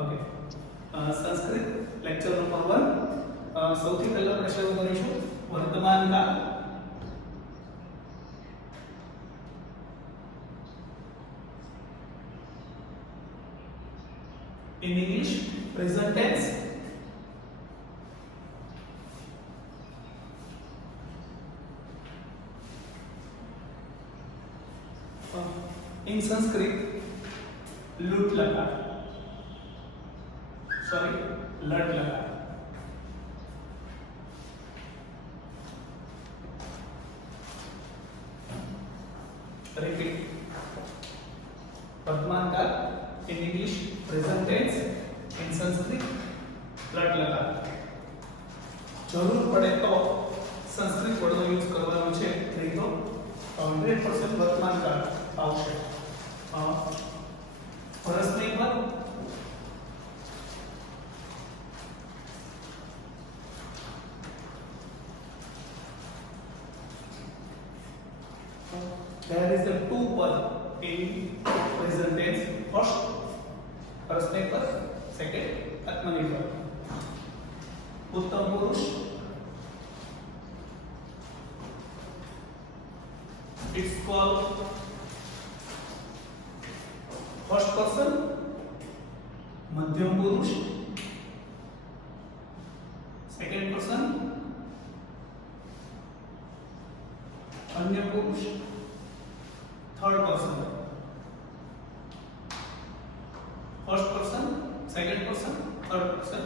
Okay Sanskrit lecture number 1 સૌથી પહેલા આપણે શરૂ કરીશું વર્તમાન કાળ in English present tense in Sanskrit lut लकार सॉरी लट लकार रिपीट वर्तमान काल इन इंग्लिश प्रेजेंट टेंस इन संस्कृत लट लकार जरूर पड़े तो संस्कृत वर्डનો યુઝ કરવાનો છે નહીં તો 100% વર્તમાન કાળ આવશે પ્રશ્ન પર there is a two pad in present tense first prasnepad second atmanepad uttam purush it's called first person madhyam purush second person anya purush third person first person second person third person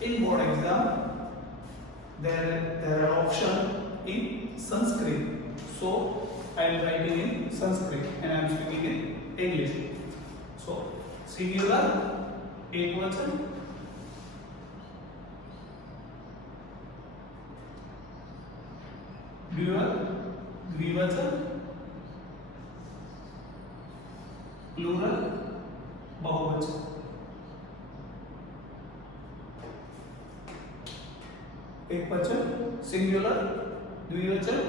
in board exam there are option in Sanskrit so I am writing in Sanskrit and I am speaking in English so singular ekvachan dual द्विवचन plural बहुवचन एकवचन singular द्विवचन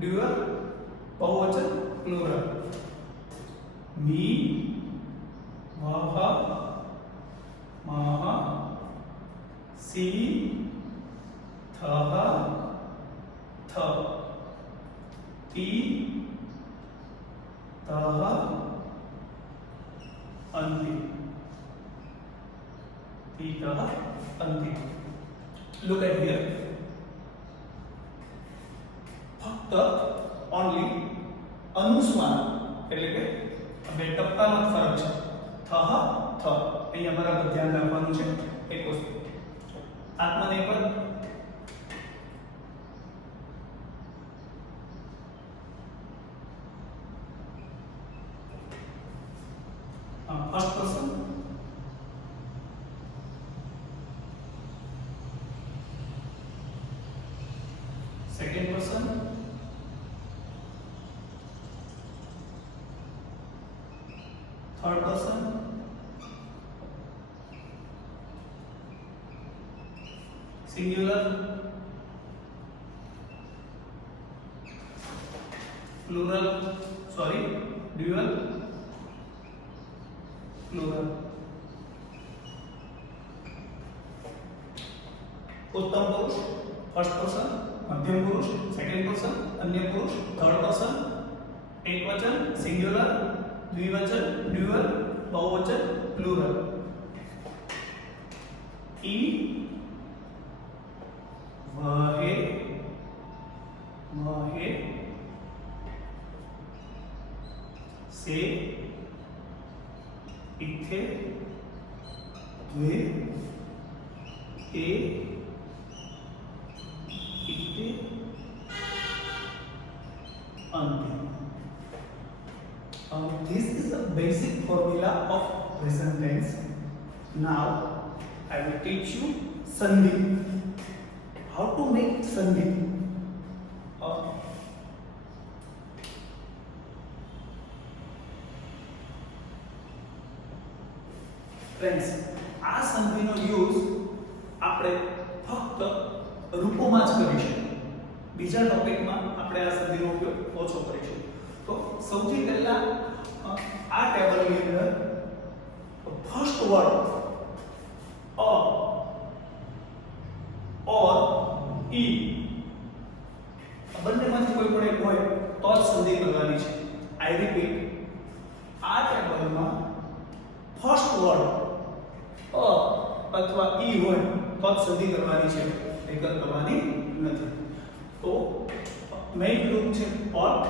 dual बहुवचन plural मी वह मह सी थह थ ती तह अंति तीतः अंति look at here ફક્ત only અનુસ્વાર એટલે કે બે ટપકાનો ફરક છે થહ થ અહીંયા બરાબર ધ્યાન રાખવાનું છે એક વસ્તુ આત્મનેપદ first person second person third person singular plural sorry dual plural उत्तम पुरुष फर्स्ट पर्सन मध्यम पुरुष सेकंड पर्सन अन्य पुरुष थर्ड पर्सन एकवचन सिंगुलर द्विवचन ड्यूअल बहुवचन प्लूरल ई वहे वहे से इथे द्वे ए इथे अंति this is the basic formula of present tense now I will teach you sandhi how to make sandhi friends आ संधिનો યુઝ આપણે ફક્ત રૂપોમાં જ કરીશું બીજા ટોપિકમાં આપણે આ સંધિનો ઉપયોગ ઓછો કરીશું તો સૌથી પહેલા આ ટેબલની અંદર ફર્સ્ટ વર્ડ અ ઓર ઈ બંનેમાંથી કોઈ પણ એક હોય તો જ સંધિ કરવાની છે. આઈ રિપીટ, આ ટેબલમાં ફર્સ્ટ વર્ડ અ અથવા ઈ હોય તો જ સંધિ કરવાની છે, નહીંતર કરવાની નથી. તો મેઇન ગ્રુપ છે પટ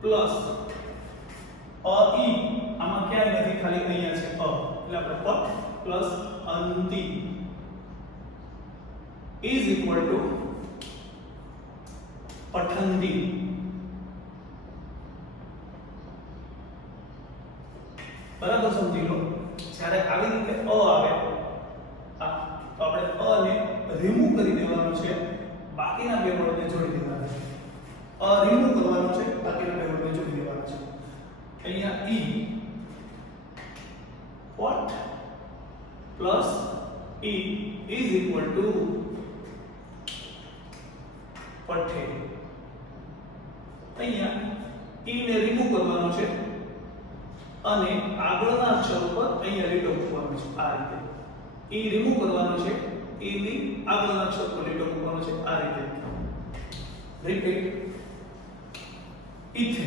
પ્લસ અ ઈ, આમાં ક્યાંય નથી, ખાલી અહીંયા છે અ, એટલે આપણે પટ પ્લસ અંતિ ઇઝ ઇક્વલ ટુ પઠંતી. બરાબર સમજી લો. જ્યારે આવી રીતે અ આવે તો આપણે અ ને રિમૂવ કરી દેવાનું છે, બાકીના બે વર્ડને જોડી દેવાના છે. અ રિમૂવ કરવાનું છે, બાકીના બે વર્ડને જોડી દેવાના છે. અહીંયા ઈ what plus e is equal to પઠે. અહીંયા ઈ ને રિમૂવ કરવાનો છે અને આગળના અક્ષર ઉપર અહીંયા લીટો મૂકવાનો છે, આ રીતે. ઈ રિમૂવ કરવાનો છે, ઈ ની આગળના અક્ષર પર લીટો મૂકવાનો છે, આ રીતે. રિપીટ, ઇથે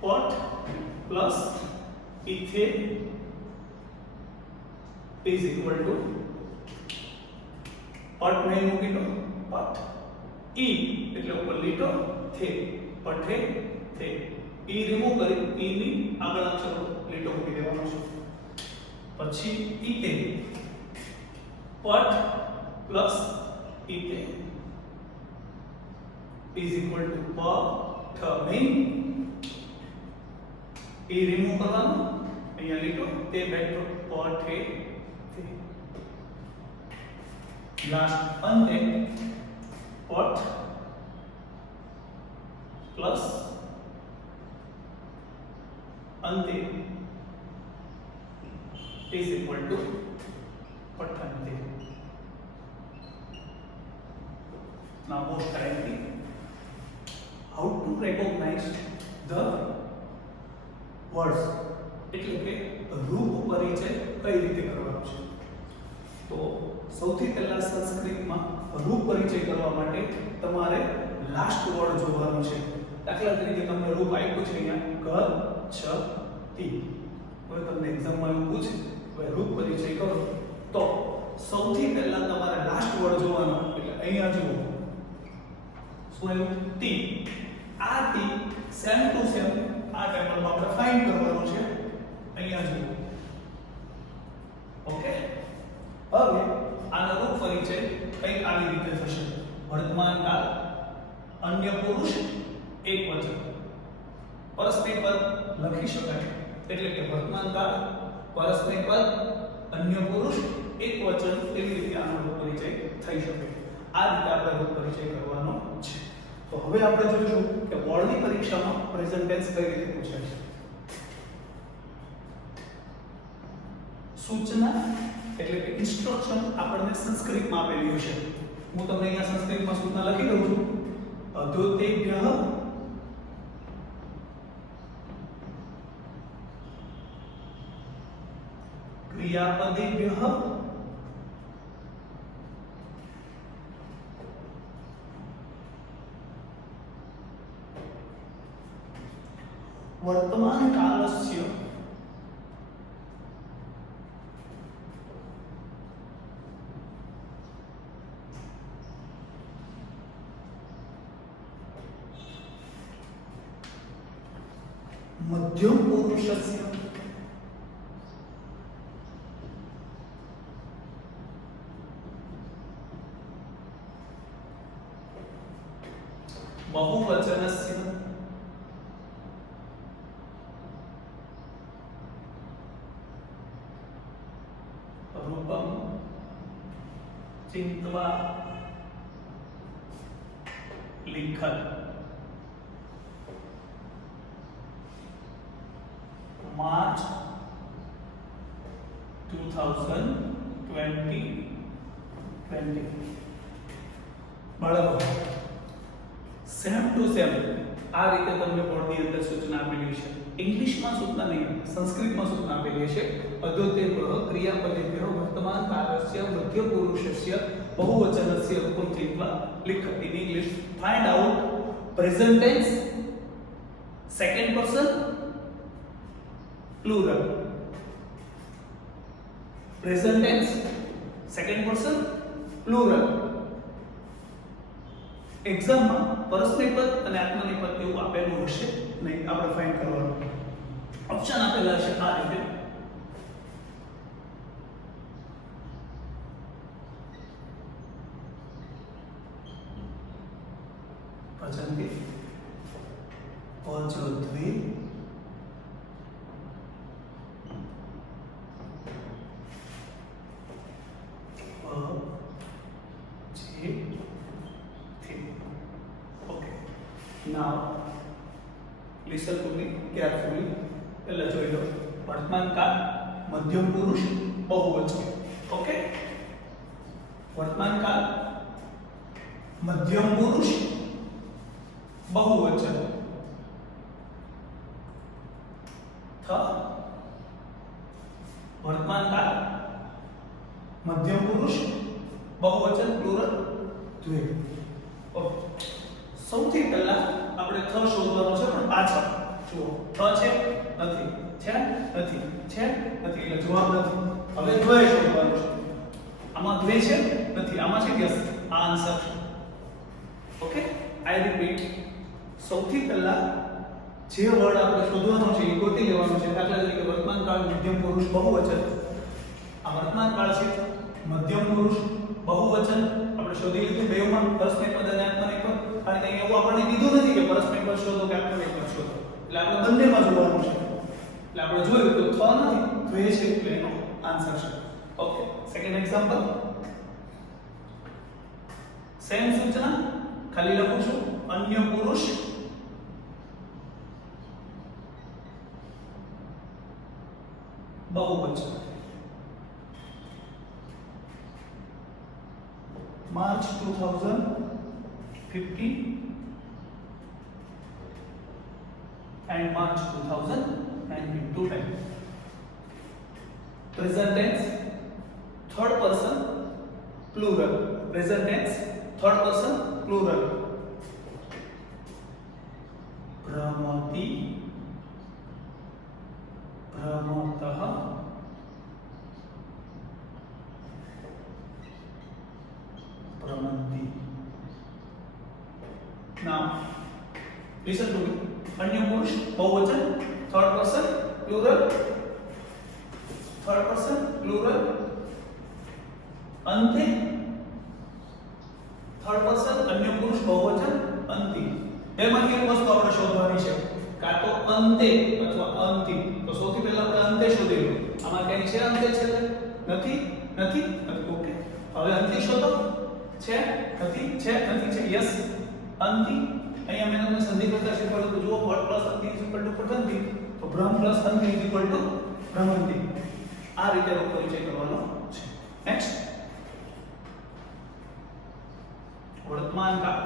પટ પ્લસ ઇથે is equal to પટ નહીં મૂકી દો, પટ ઈ એટલે ઉપર લીટો થે, પઠે થે. ઈ રિમૂવ કરી ઈ ની આગળ અક્ષર લીટો મૂકી દેવાનો છે. પછી ઈતે પટ પ્લસ ઈતે is equal to પઠ નહીં. ઈ રિમૂવ કરવાનું, અહીંયા લીટો તે બેઠો પઠે થે. લાસ્ટ અંતે પટ પ્લસ અંતે is equal to પઠંતે. Now most correctly, how to recognize the words, એટલે કે રૂપ પરિચય કઈ રીતે કરવાનો છે. તો સૌથી પહેલા સંસ્કૃતમાં રૂપ પરિચય કરવા માટે તમારે લાસ્ટ વર્ડ જોવાનું છે. દાખલા તરીકે તમને રૂપ આપ્યું છે અહીંયા ગચ્છતિ. હવે તમને એક્ઝામમાં એવું પૂછે કે રૂપ પરિચય કરો તો સૌથી પહેલા તમારે લાસ્ટ વર્ડ જોવાનો, એટલે અહીંયા જુઓ શું આવ્યું, તી. આ તી સેમ ટુ સેમ આ ટેબલમાં આપણે ફાઇન્ડ કરવાનું છે, અહીંયા જુઓ. ઓકે, હવે આનો રૂપ પરિચય કંઈક આવી રીતે થશે. વર્તમાન કાળ, અન્ય પુરુષ, એકવચન. પરસ્મય પદ લખી શકાય, એટલે કે વર્તમાન કાળ, પરસ્મય પદ, અન્ય પુરુષ, એકવચન, એવી રીતે આનો રૂપ પરિચય થઈ શકે. આ રીતે આપણે રૂપ પરિચય કરવાનો છે. તો હવે આપણે જોઈશું કે બોર્ડની પરીક્ષામાં પ્રેઝન્ટ ટેન્સ કઈ રીતે પૂછાય છે. સૂચના એટલે કે ઇન્સ્ટ્રક્શન આપણને સંસ્કૃતમાં આપેલી હશે. હું તમને અહીંયા સંસ્કૃતમાં સૂચના લખી દઉં છું. અધોતેભ્યઃ ક્રિયાપદેભ્યઃ વર્તમાન કાલસ્ય મધ્યમ પુરુષસ્ય बहुवचनस्य रूपम चिंत्वा लिखत. मार्च 2020 બરાબર. સેમ ટુ સેમ આ રીતે તમને બોર્ડની અંદર સૂચના આપેલી છે. ઇંગ્લિશમાં સૂચના નહીં, સંસ્કૃતમાં સૂચના આપેલી છે. અદ્યોતેભ્યઃ ક્રિયાપદેભ્યઃ વર્તમાન કાળસ્ય મધ્ય પુરુષસ્ય બહુવચનસ્ય રૂપમ ચિત્વા લિખ. In English find out present tense, second person, plural. Present tense, second person, plural. એક્ઝામમાં પરસ્મૈપદ અને આત્મનેપદ એવું આપેલું હશે નહીં, આપણે ફાઇન્ડ કરવાનું. ઓપ્શન આપેલા હશે આ રીતે. પસંદગી પચોદ્વી Now, listen to me carefully. पहले જોઈ લો. વર્તમાન કાળ મધ્યમ પુરુષ બહુવચન. ઓકે, વર્તમાન કાળ મધ્યમ પુરુષ બહુવચન. વર્તમાન કાળ મધ્યમ પુરુષ બહુવચન પ્લુરલ દ્વે. ઓકે, સૌથી પહેલા આપણે થ શોધવાનો છે, પણ પાછળ જુઓ. થ છે નથી, છે નથી, છે નથી, એટલે જવાબ નથી. હવે દ્વય શોધવાનું છે. આમાં દ્વય છે નથી, આમાં છે યસ. આ આન્સર છે. ઓકે, આઈ રિપીટ. સૌથી પહેલા જે વર્ડ આપણે શોધવાનો છે એ ગોતી લેવાનો છે. દાખલા તરીકે વર્તમાન કાળ મધ્યમ પુરુષ બહુવચન. આ વર્તમાન કાળ છે મધ્યમ પુરુષ બહુવચન. આપણે શોધી લીધું. બેમાં પરસ્મૈપદ અને આત્મનેપદ. અને એવું આપણને કીધું નથી કે પરસ્મૈપદ શોધો કે આત્મનેપદ શોધો. એટલે આપણે બંનેમાં જોવાનું છે. એટલે આપણે જોયું તો થ નથી, દ્વે છે, એટલે એનો આન્સર છે. Okay, second example. સેમ સૂચના, ખાલી લખું છું અન્ય પુરુષ બહુવચન. March 2015 and March 2019, 2 times. Present tense, third person, plural. Present tense, third person, plural. भ्रमति, भ्रमतः, भ्रमन्ति. Now, listen to me. अन्य पुरुष बहुवचन, third person plural, third person plural. अंते, third person अन्य पुरुष बहुवचन अंति. બેમાંથી એક વસ્તુ આપણે શોધવાની છે, કાં તો અંતે અથવા અંતિ. તો સૌથી પહેલા આપણે અંતે શોધી લો. આમાં કઈ છે અંતે છેલ્લે? નથી, નથી, નથી. ઓકે, હવે અંતિ શોધો. છે નથી, છે નથી, છે યસ. અંતિ. અહીંયા મેં તમને સંધિ કરતા શીખવાડ્યું. તો જુઓ, વર્ડ પ્લસ અંતિ ઇઝ ઇક્વલ ટુ પઠંતિ. તો ભ્રમ પ્લસ અંતિ ઇઝ ઇક્વલ ટુ ભ્રમંતિ. આ રીતે એનો પરિચય કરવાનો છે. નેક્સ્ટ, વર્તમાન કાળ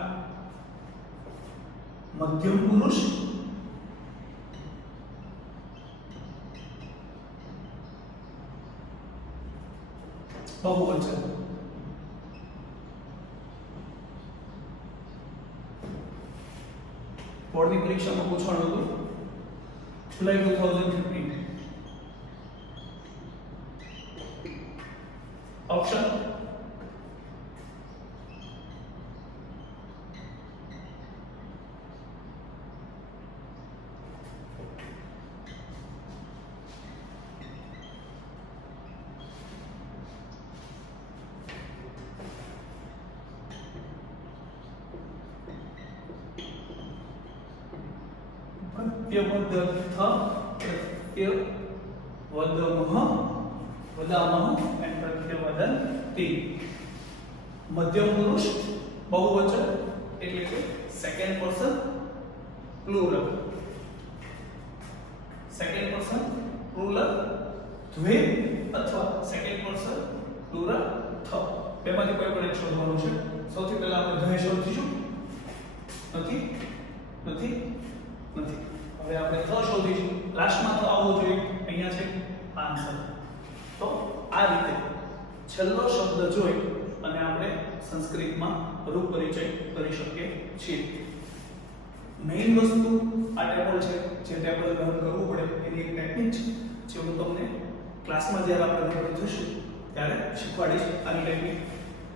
મધ્યમ પુરુષ બહુવચન. બોર્ડની પરીક્ષામાં પૂછવાનું હતું જુલાઈ 2015. Option પ્રત્યવદથ, પ્રત્યવદમઃ, વદામઃ and પ્રત્યવદન્તિ. મધ્યમ પુરુષ બહુવચન એટલે કે second person plural. Second person plural દ્વે અથવા સેકન્ડ પર્સન પ્લુરલ થ. બેમાંથી કોઈ પણ એક શોધવાનું છે. સૌથી પહેલા આપણે દ્વે શોધીશું. નથી, નથી, નથી. હવે આપણે થ શોધીશું. લાસ્ટમાં તો આવવો જોઈએ. અહીંયા છે આન્સર. તો આ રીતે છેલ્લો શબ્દ જોઈ અને આપણે સંસ્કૃતમાં રૂપ પરિચય કરી શકીએ છીએ. મેઇન વસ્તુ આ ટેબલ છે, જે ટેબલ લર્ન કરવું પડે એની એક ટેકનિક છે, જે હું તમને ક્લાસમાં જ્યારે આપણે રેકોર્ડ થશું ત્યારે શીખવાડીશ. આની ટેકનિક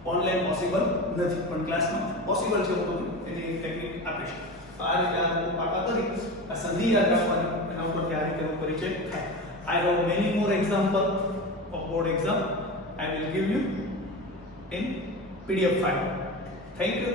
ઓનલાઈન પોસિબલ નથી, પણ ક્લાસમાં પોસિબલ છે, હું તમને એની એક ટેકનિક આપીશ. તો આ રીતે આ પાકા કરી આ સંધિ યાદ રાખવાની, એના ઉપરથી આ રીતે પરિચય થાય. I have many more example of board exam. I will give you in PDF file. Thank you.